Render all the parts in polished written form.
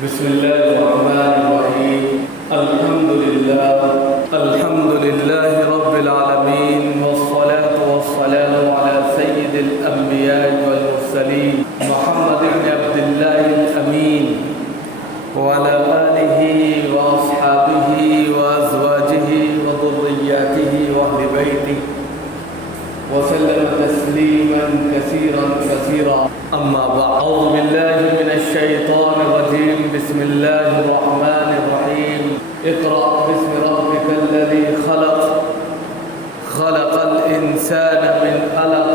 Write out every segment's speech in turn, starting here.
بسم الله الرحمن الرحيم الحمد لله رب العالمين والصلاة والسلام على سيد الأنبياء والمرسلين محمد بن عبد الله الأمين وعلى آله وأصحابه وأزواجه وذرياته وأهل بيته وسلم تسليما كثيرا أما بعد أعوذ بالله من الشيطان الرجيم بسم الله الرحمن الرحيم اقرأ باسم ربك الذي خلق الإنسان من علق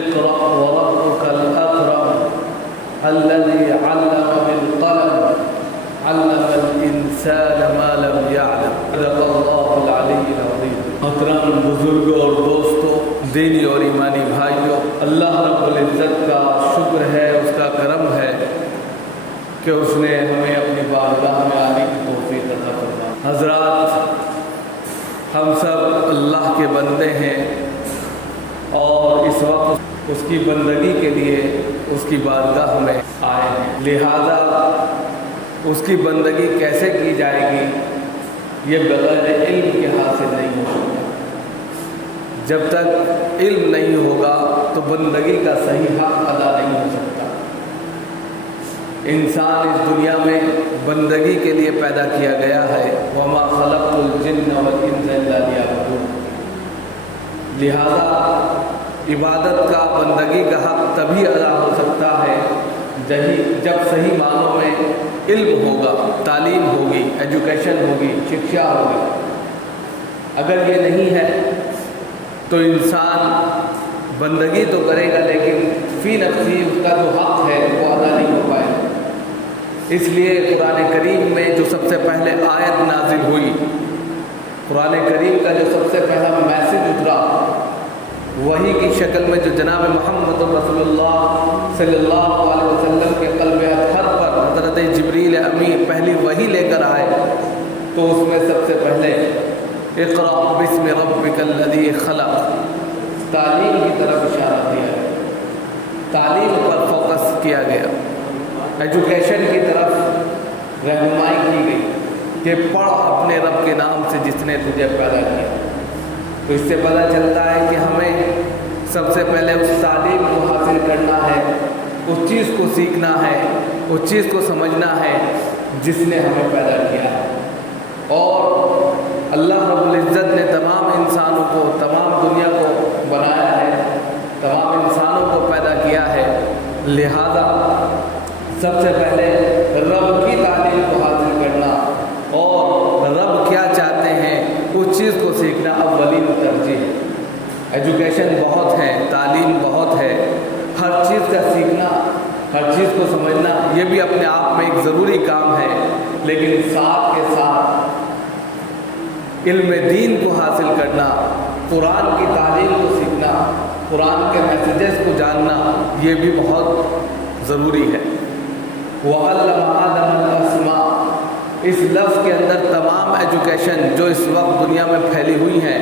اقرأ وربك الأكرم الذي علم بالقلم علم الإنسان ما لم يعلم صدق الله العلي العظيم محترم بزرگوں اور دوستوں، دینی اور ایمانی بھائیوں، اللہ رب العزت کا شکر ہے، اس کا کرم ہے کہ اس نے ہمیں اپنی بارگاہ میں آنے کی توفیق عطا فرمائی۔ حضرات، ہم سب اللہ کے بندے ہیں اور اس وقت اس کی بندگی کے لیے اس کی بارگاہ میں آئے ہیں، لہذا اس کی بندگی کیسے کی جائے گی یہ بغیر علم کے حاصل نہیں ہو سکتا۔ جب تک علم نہیں ہوگا تو بندگی کا صحیح حق ادا نہیں ہو سکتا۔ انسان اس دنیا میں بندگی کے لیے پیدا کیا گیا ہے، وَمَا خَلَقْتُ الْجِنَّ وَالْإِنسَ إِلَّا لِيَعْبُدُونِ، لہذا عبادت کا، بندگی کا حق تبھی ادا ہو سکتا ہے جب صحیح معنوں میں علم ہوگا، تعلیم ہوگی، ایجوکیشن ہوگی، شکشا ہوگی۔ اگر یہ نہیں ہے تو انسان بندگی تو کرے گا لیکن فی نفسی اس کا جو حق ہے وہ ادا نہیں ہو پائے گا۔ اس لیے قرآن کریم میں جو سب سے پہلے آیت نازل ہوئی، قرآن کریم کا جو سب سے پہلا میسج اترا، وحی کی شکل میں جو جناب محمد رسول اللہ صلی اللہ علیہ وسلم کے قلب اطہر پر حضرت جبریل امین پہلی وحی لے کر آئے، تو اس میں سب سے پہلے اقرأ باسم ربک الذی خلق، تعلیم کی طرف اشارہ دیا گیا، تعلیم پر فوکس کیا گیا، ایجوکیشن کی طرف رہنمائی کی گئی کہ پڑھ اپنے رب کے نام سے جس نے تجھے پیدا کیا۔ تو اس سے پتہ چلتا ہے کہ ہمیں سب سے پہلے اس تعلیم کو حاصل کرنا ہے، اس چیز کو سیکھنا ہے، اس چیز کو سمجھنا ہے جس نے ہمیں پیدا کیا ہے۔ اور اللہ رب العزت نے تمام انسانوں کو، تمام دنیا کو بنایا ہے، تمام انسانوں کو پیدا کیا ہے، لہذا سب سے پہلے رب کی تعلیم کو حاصل کرنا اور رب کیا چاہتے ہیں اس چیز کو سیکھنا اولین ترجیح ہے۔ ایجوکیشن بہت ہے، تعلیم بہت ہے، ہر چیز کا سیکھنا، ہر چیز کو سمجھنا یہ بھی اپنے آپ میں ایک ضروری کام ہے، لیکن ساتھ کے ساتھ علم دین کو حاصل کرنا، قرآن کی تعلیم کو سیکھنا، قرآن کے میسیجز کو جاننا یہ بھی بہت ضروری ہے۔ وَعَلَّمَ آدَمَ الْأَسْمَاءَ، اس لفظ کے اندر تمام ایجوکیشن جو اس وقت دنیا میں پھیلی ہوئی ہیں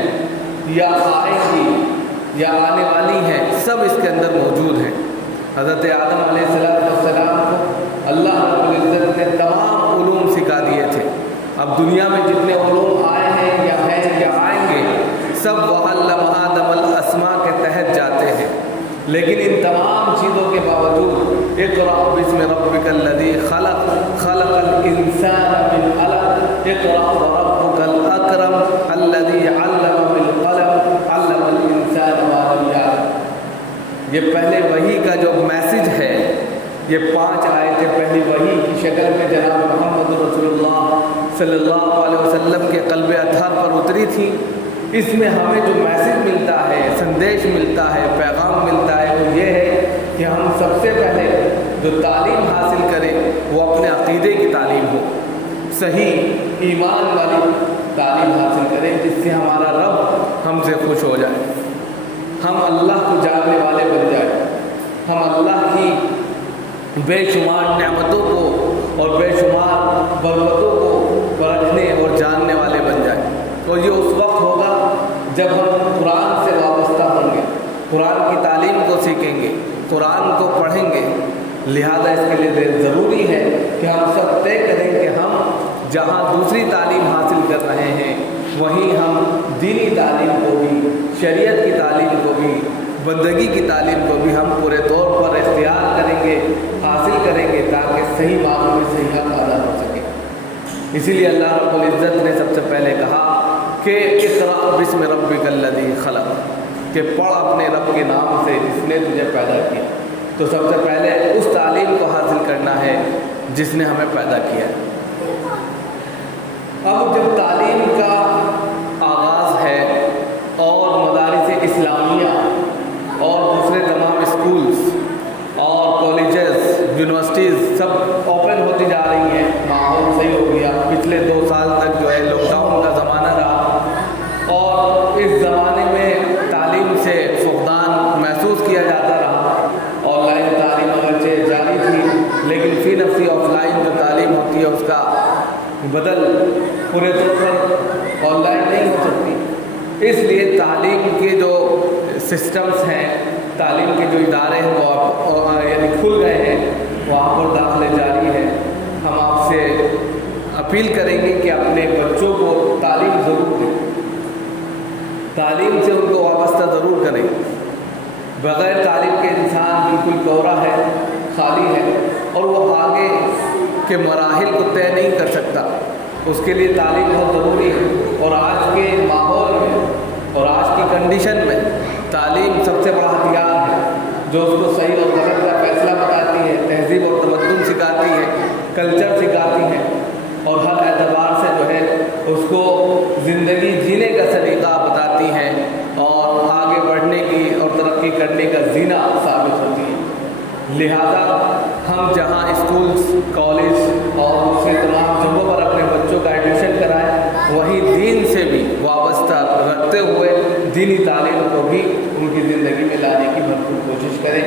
یا آئے گی یا آنے والی ہیں، سب اس کے اندر موجود ہیں۔ حضرت آدم علیہ السلام کو اللہ رب العزت نے تمام علوم سکھا دیے تھے۔ اب دنیا میں جتنے علوم آئے ہیں یا آئیں گے سب وَعَلَّمَ آدَمَ الْأَسْمَاء کے تحت جاتے ہیں، لیکن ان تمام چیزوں کے باوجود اقرأ باسم ربک الذی خلق الانسان من علق اقرأ وربک الاکرم الذی علم بالقلم علم الانسان ما لم یعلم، یہ پہلے وحی کا جو میسج ہے، یہ 5 آیتیں پہلی وحی کی شکل میں جناب محمد رسول اللہ صلی اللہ علیہ وسلم کے قلب اطہر پر اتری تھی۔ اس میں ہمیں جو میسج ملتا ہے، سندیش ملتا ہے، پیغام ملتا ہے، وہ یہ ہے کہ ہم سب سے پہلے جو تعلیم حاصل کریں وہ اپنے عقیدے کی تعلیم ہو، صحیح ایمان والی تعلیم حاصل کریں جس سے ہمارا رب ہم سے خوش ہو جائے، ہم اللہ کو جاننے والے بن جائیں، ہم اللہ کی بے شمار نعمتوں کو اور بے شمار برکتوں کو پرکھنے اور جاننے والے بن جائیں۔ اور یہ اس وقت ہوگا جب ہم قرآن سے وابستہ ہوں گے، قرآن کی تعلیم کو سیکھیں گے، قرآن کو پڑھیں گے، لہذا اس کے لیے ضروری ہے کہ ہم سب طے کریں کہ ہم جہاں دوسری تعلیم حاصل کر رہے ہیں وہیں ہم دینی تعلیم کو بھی، شریعت کی تعلیم کو بھی، بندگی کی تعلیم کو بھی ہم پورے طور پر اختیار کریں گے، حاصل کریں گے، تاکہ صحیح معنوں میں صحیح حق ادا ہو سکے۔ اسی لیے اللہ رب العزت نے سب سے پہلے کہا کہ اقرأ بسم ربک الذی خلق، کہ پڑھ اپنے رب کے نام سے جس نے تجھے پیدا کیا۔ تو سب سے پہلے اس تعلیم کو حاصل کرنا ہے جس نے ہمیں پیدا کیا ہے۔ اب جب تعلیم کا آغاز ہے اور مدارس اسلامیہ اور دوسرے تمام اسکولز اور کالجز، یونیورسٹیز سب اوپن ہوتی جا رہی ہیں، ماحول صحیح ہو گیا۔ پچھلے 2 سال تک جو ہے لاک ڈاؤن کا زمانہ رہا اور اس زمانے میں تعلیم سے فقدان محسوس کیا جاتا رہا۔ آن لائن تعلیم اگرچہ جاری تھی لیکن فی نفسی آف لائن جو تعلیم ہوتی ہے اس کا بدل پورے طور پر آن لائن نہیں ہو سکتی۔ اس لیے تعلیم کے جو سسٹمز ہیں، تعلیم کے جو ادارے ہیں وہ یعنی کھل گئے ہیں، وہاں پر داخلے جاری ہیں۔ ہم آپ سے اپیل کریں گے کہ اپنے بچوں کو تعلیم ضرور دیں، تعلیم سے ان کو وابستہ ضرور کریں۔ بغیر تعلیم کے انسان بالکل کوڑا ہے، خالی ہے اور وہ آگے کے مراحل کو طے نہیں کر سکتا۔ اس کے لیے تعلیم بہت ضروری ہے، اور آج کے ماحول میں اور آج کی کنڈیشن میں تعلیم سب سے بڑا ہتھیار ہے جو اس کو صحیح اور غلط کا فیصلہ بتاتی ہے، تہذیب اور تمدن سکھاتی ہے، کلچر سکھاتی ہے، اور ہر اعتبار سے جو ہے اس کو زندگی جینے کا سلیقہ بتاتی ہے اور آگے بڑھنے کی اور ترقی کرنے کا زینہ ثابت ہوتی ہے۔ لہذا ہم جہاں اسکولز، کالج اور دوسرے تمام جگہوں پر اپنے بچوں کا ایڈمیشن کرائیں، وہیں دین سے بھی وابستہ رکھتے ہوئے دینی تعلیم کو بھی ان کی زندگی میں لانے کی بھرپور کوشش کریں،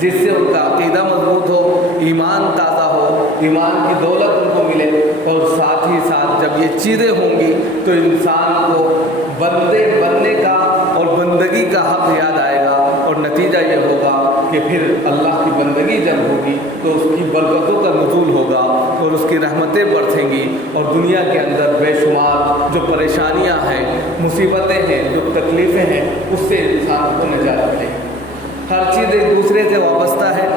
جس سے ان کا عقیدہ مضبوط ہو، ایمان تازہ ہو، ایمان کی دولت ان کو ملے، اور ساتھ ہی ساتھ جب یہ چیزیں ہوں گی تو انسان کو بندے بننے کا اور بندگی کا حق یاد آئے گا، اور نتیجہ یہ ہوگا کہ پھر اللہ کی بندگی جب ہوگی تو اس کی برکتوں کا نزول ہوگا اور اس کی رحمتیں برسیں گی، اور دنیا کے اندر بے شمار جو پریشانیاں ہیں، مصیبتیں ہیں، جو تکلیفیں ہیں، اس سے انسان کو نجات ملے گی۔ ہر چیز ایک دوسرے سے وابستہ ہے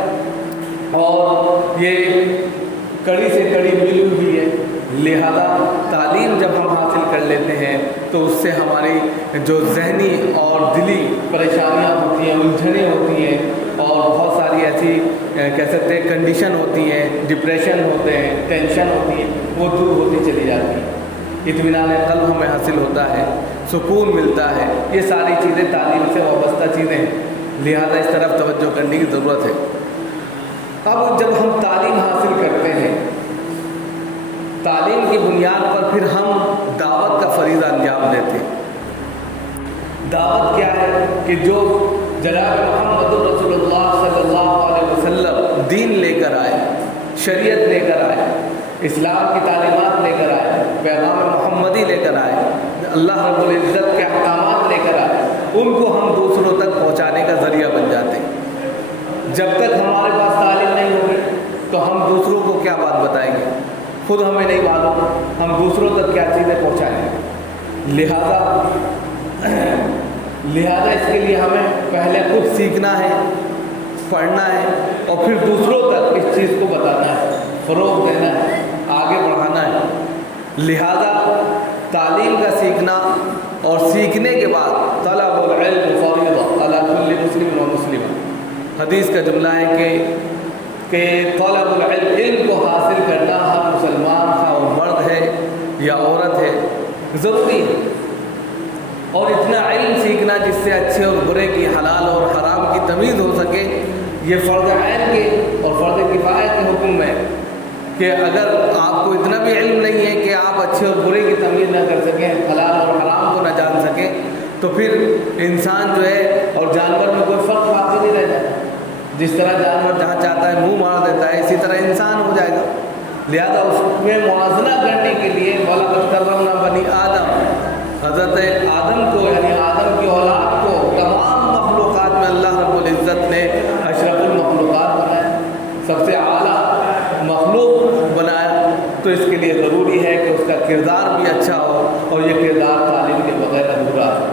اور یہ کڑی سے کڑی ملی ہوئی ہے، لہذا تعلیم جب ہم حاصل کر لیتے ہیں تو اس سے ہماری جو ذہنی اور دلی پریشانیاں ہوتی ہیں، الجھنیں ہوتی ہیں، اور بہت ساری ایسی کہہ سکتے ہیں کنڈیشن ہوتی ہیں، ڈپریشن ہوتے ہیں، ٹینشن ہوتی ہیں، وہ دور ہوتی چلی جاتی ہیں، اطمینان قلب ہمیں حاصل ہوتا ہے، سکون ملتا ہے۔ یہ ساری چیزیں تعلیم سے وابستہ چیزیں ہیں، لہذا اس طرف توجہ کرنے کی ضرورت ہے۔ اب جب ہم تعلیم حاصل کرتے ہیں، تعلیم کی بنیاد پر پھر ہم دعوت کا فریضہ انجام دیتے ہیں۔ دعوت کیا ہے کہ جو جناب محمد رسول اللہ صلی اللہ علیہ وسلم دین لے کر آئے، شریعت لے کر آئے، اسلام کی تعلیمات لے کر آئے، پیغام محمدی لے کر آئے، اللہ رب العزت کے احکامات لے کر آئے، ان کو ہم دوسروں تک پہنچانے کا ذریعہ بن جاتے ہیں۔ جب تک ہمارے پاس تعلیم نہیں ہوگی تو ہم دوسروں کو کیا بات بتائیں گے؟ خود ہمیں نہیں معلوم ہم دوسروں تک کیا چیزیں پہنچائیں گے۔ لہذا اس کے لیے ہمیں پہلے خود سیکھنا ہے، پڑھنا ہے، اور پھر دوسروں تک اس چیز کو بتانا ہے، فروغ دینا ہے، آگے بڑھانا ہے۔ لہذا تعلیم کا سیکھنا اور سیکھنے کے بعد طلب العلم فریضہ علی کل مسلم و مسلمہ، حدیث کا جملہ ہے کہ طلب العلم، علم کو حاصل کرنا ہر مسلمان کا وہ مرد ہے یا عورت ہے ضروری ہے، اور اتنا علم سیکھنا جس سے اچھے اور برے کی، حلال اور حرام کی تمیز ہو سکے، یہ فرض عین کے اور فرض کفایت کے حکم میں، کہ اگر آپ کو اتنا بھی علم نہیں ہے کہ آپ اچھے اور برے کی تمیز نہ کر سکیں، حلال اور حرام کو نہ جان سکیں، تو پھر انسان جو ہے اور جانور میں کوئی فرق باقی نہیں رہ جاتا۔ جس طرح جانور جہاں چاہتا ہے منہ مار دیتا ہے، اسی طرح انسان ہو جائے گا۔ لہذا اس میں موازنہ کرنے کے لیے وَلَقَدْ كَرَّمْنَا بَنِي آدم، حضرت آدم کو یعنی آدم کی اولاد کو تمام مخلوقات میں اللہ رب العزت نے اشرف المخلوقات بنایا، سب سے تو اس کے لیے ضروری ہے کہ اس کا کردار بھی اچھا ہو، اور یہ کردار تعلیم کے بغیر ادھورا ہے۔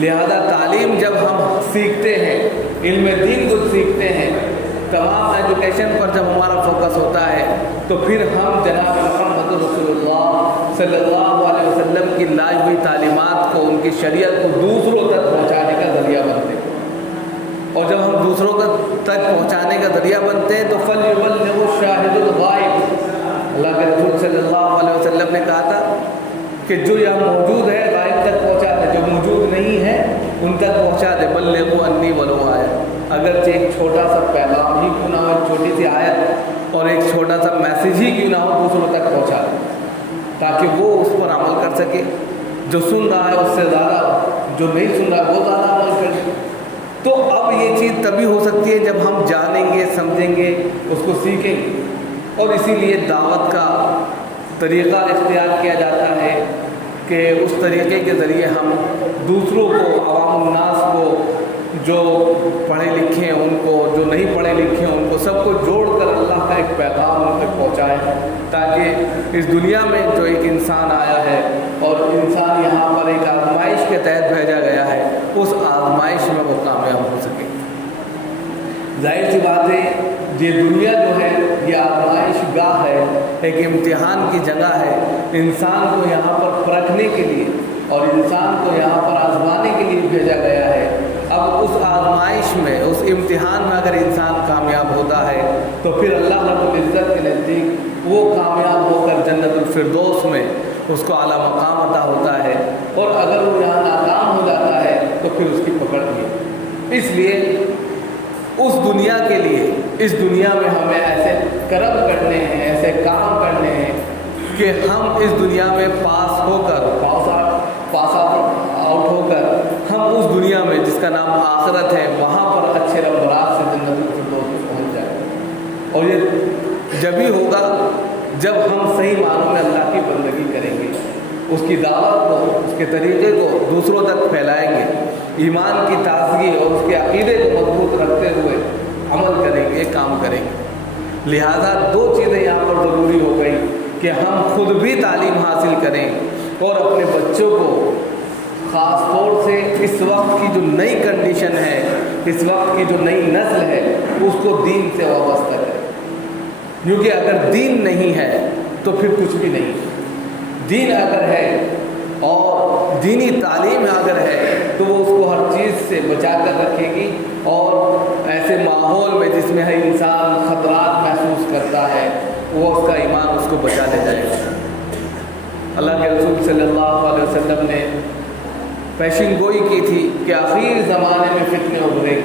لہذا تعلیم جب ہم سیکھتے ہیں، علم دین کو سیکھتے ہیں، تمام ایجوکیشن پر جب ہمارا فوکس ہوتا ہے، تو پھر ہم جناب محمد رسول اللہ صلی اللہ علیہ وسلم کی لائی ہوئی تعلیمات کو، ان کی شریعت کو دوسروں تک پہنچانے کا ذریعہ بنتے ہیں۔ اور جب ہم دوسروں تک پہنچانے کا ذریعہ بنتے ہیں تو فَلْيُبَلِّغِ الشَّاهِدُ الْغَائِبَ، اللہ کے رسول صلی اللہ علیہ وسلم نے کہا تھا کہ جو یہاں موجود ہے غائب تک پہنچا دے، جو موجود نہیں ہے ان تک پہنچا دے۔ بلغوا عنی ولو آیہ، اگرچہ ایک چھوٹا سا پیغام ہی کیوں نہ ہو، ایک چھوٹی سی آیت اور ایک چھوٹا سا میسیج ہی کیوں نہ ہو، دوسروں تک پہنچا دے تاکہ وہ اس پر عمل کر سکے۔ جو سن رہا ہے اس سے زیادہ، جو نہیں سن رہا ہے وہ زیادہ عمل کرے۔ تو اب یہ چیز تبھی ہو سکتی ہے جب ہم جانیں گے، سمجھیں گے، اس کو سیکھیں گے، اور اسی لیے دعوت کا طریقہ اختیار کیا جاتا ہے کہ اس طریقے کے ذریعے ہم دوسروں کو، عوام الناس کو، جو پڑھے لکھے ہیں ان کو، جو نہیں پڑھے لکھے ہیں ان کو، سب کو جوڑ کر اللہ کا ایک پیغام ان تک پہنچائے، تاکہ اس دنیا میں جو ایک انسان آیا ہے اور انسان یہاں پر ایک آزمائش کے تحت بھیجا گیا ہے، اس آزمائش میں وہ کامیاب ہو سکے۔ ظاہر سی بات ہے یہ دنیا جو ہے یہ آزمائش گاہ ہے، ایک امتحان کی جگہ ہے، انسان کو یہاں پر پرکھنے کے لیے اور انسان کو یہاں پر آزمانے کے لیے بھیجا گیا ہے۔ اب اس آزمائش میں، اس امتحان میں اگر انسان کامیاب ہوتا ہے تو پھر اللہ رب العزت کے نزدیک وہ کامیاب ہو کر جنت الفردوس میں اس کو اعلیٰ مقام عطا ہوتا ہے، اور اگر وہ یہاں ناکام ہو جاتا ہے تو پھر اس کی پکڑ بھی ہے۔ اس لیے اس دنیا کے لیے، اس دنیا میں ہمیں ایسے کرم کرنے ہیں، ایسے کام کرنے ہیں کہ ہم اس دنیا میں پاس آؤٹ ہو کر ہم اس دنیا میں جس کا نام آخرت ہے وہاں پر اچھے نمبرات سے جنت الفردوس میں پہنچ جائیں۔ اور یہ جب ہی ہوگا جب ہم صحیح معنوں میں اللہ کی بندگی کریں گے، اس کی دعوت کو، اس کے طریقے کو دوسروں تک پھیلائیں گے، ایمان کی تازگی اور اس کے عقیدے کو مضبوط رکھتے ہوئے عمل کریں گے، کام کریں گے۔ لہذا دو چیزیں یہاں پر ضروری ہو گئی کہ ہم خود بھی تعلیم حاصل کریں اور اپنے بچوں کو، خاص طور سے اس وقت کی جو نئی کنڈیشن ہے، اس وقت کی جو نئی نسل ہے، اس کو دین سے وابستہ کریں، کیونکہ اگر دین نہیں ہے تو پھر کچھ بھی نہیں۔ دین اگر ہے اور دینی تعلیم اگر ہے تو وہ اس کو ہر چیز سے بچا کر رکھے گی، اور ایسے ماحول میں جس میں ہر انسان خطرات محسوس کرتا ہے وہ اس کا ایمان اس کو بچا لے جائے گا۔ اللہ کے رسول صلی اللہ علیہ وسلم نے پیشین گوئی کی تھی کہ آخر زمانے میں فتنے ابھریں گے،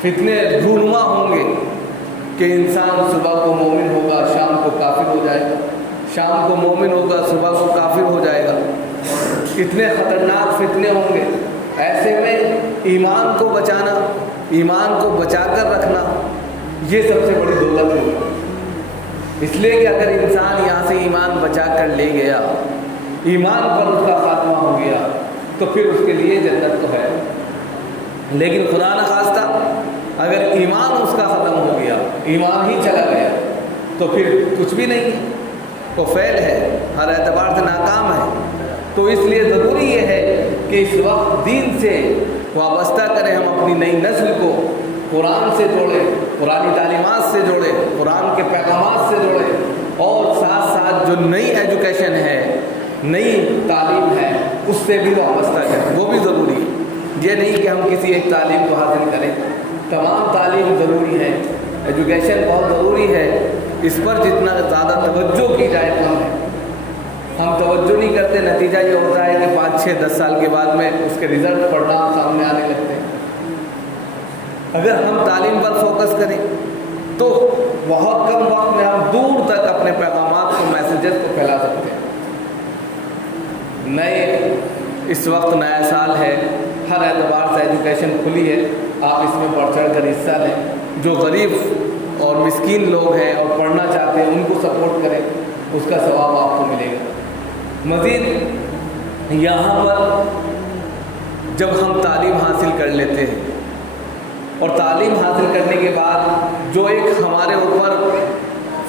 فتنے رونما ہوں گے کہ انسان صبح کو مومن ہوگا، شام کو کافر ہو جائے گا، شام کو مومن ہوگا، صبح کو کافر ہو جائے گا۔ اتنے خطرناک فتنے ہوں گے، ایسے میں ایمان کو بچانا، ایمان کو بچا کر رکھنا، یہ سب سے بڑی دولت ہوگی۔ اس لیے کہ اگر انسان یہاں سے ایمان بچا کر لے گیا، ایمان پر اس کا خاتمہ ہو گیا، تو پھر اس کے لیے جنت تو ہے۔ لیکن خدا نخواستہ اگر ایمان اس کا ختم ہو گیا، ایمان ہی چلا گیا، تو پھر کچھ بھی نہیں ہے، وہ فیل ہے، ہر اعتبار سے ناکام ہے۔ تو اس لیے ضروری یہ ہے کہ اس وقت دین سے وابستہ کریں ہم اپنی نئی نسل کو، قرآن سے جوڑیں، قرآنی تعلیمات سے جوڑیں، قرآن کے پیغامات سے جوڑیں، اور ساتھ ساتھ جو نئی ایجوکیشن ہے، نئی تعلیم ہے، اس سے بھی وابستہ کریں، وہ بھی ضروری ہے۔ یہ نہیں کہ ہم کسی ایک تعلیم کو حاصل کریں، تمام تعلیم ضروری ہے، ایجوکیشن بہت ضروری ہے، اس پر جتنا زیادہ توجہ کی جائے کم ہے۔ ہم توجہ نہیں کرتے، نتیجہ یہ ہوتا ہے کہ 5 6 10 سال کے بعد میں اس کے رزلٹ پڑھنا سامنے آنے لگتے ہیں۔ اگر ہم تعلیم پر فوکس کریں تو بہت کم وقت میں ہم دور تک اپنے پیغامات کو، میسیجز کو پھیلا سکتے ہیں۔ اس وقت نیا سال ہے، ہر اعتبار سے ایجوکیشن کھلی ہے، آپ اس میں بڑھ چڑھ کر حصہ لیں۔ جو غریب اور مسکین لوگ ہیں اور پڑھنا چاہتے ہیں ان کو سپورٹ کریں، اس کا ثواب آپ کو ملے گا۔ مزید یہاں پر جب ہم تعلیم حاصل کر لیتے ہیں اور تعلیم حاصل کرنے کے بعد جو ایک ہمارے اوپر